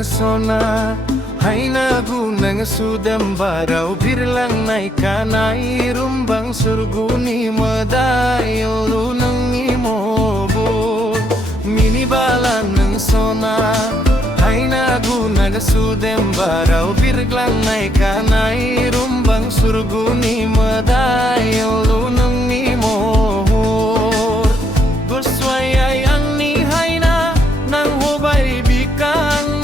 ng sona hay nagunang sudam baraw birlang nay kanay rumbang surguni madayo lunang imobo minibalan ng sona hay nagunang sudam baraw birlang nay kanay rumbang surguni madayo lunang imobo gusway ang nihay na nang hubay bikang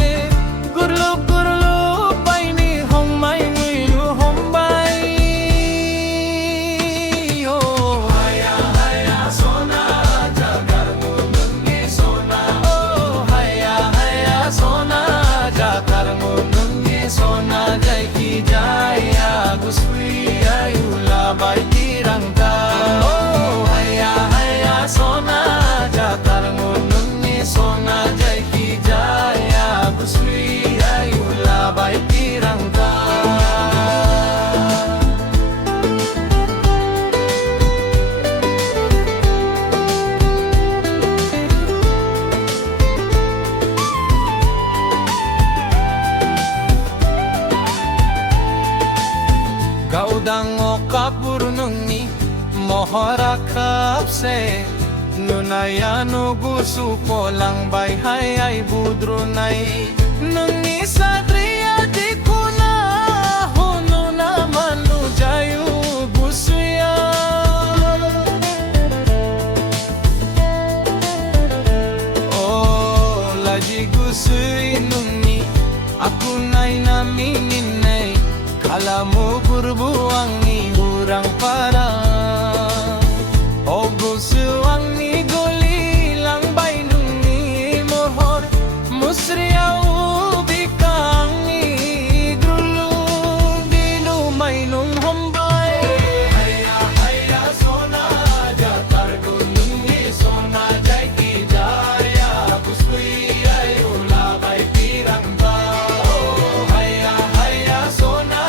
bay tirang ta oh haya haya sona jatar ngunung ni sona jai ki jaya buswi ayula bay tirang ta gaudang kapur nungi mohara kapse nunayano gusu polang bay hayay budro nay nungi sadriya di kuna hono naman nujayu gusuya oh laji gusui nungi aku nay naminin nay kalamu burbuang ni hurang para o gusuang ni goli lang bay nung ni mohor musriyaw bikang ni drulung dinumay nung hombay haya haya sona jatar gunung ni sona jay ki jaya busui ayula bay pirang ba oh haya haya sona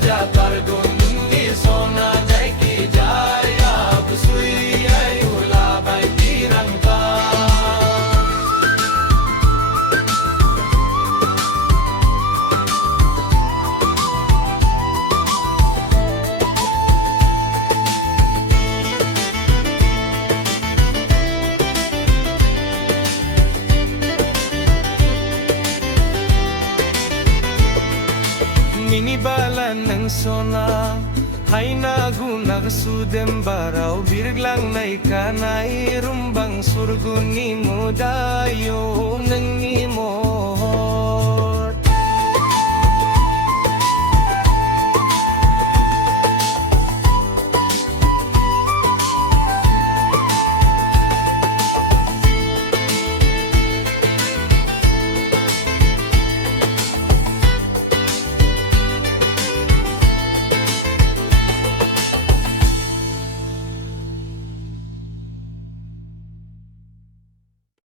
jatar gunung ni sona jay ki jaya busui ayula bay pirang ba minibalan ng sona hay nagunang sudem baraw birglang nay kanay rumbang surguni mo dayo ng imo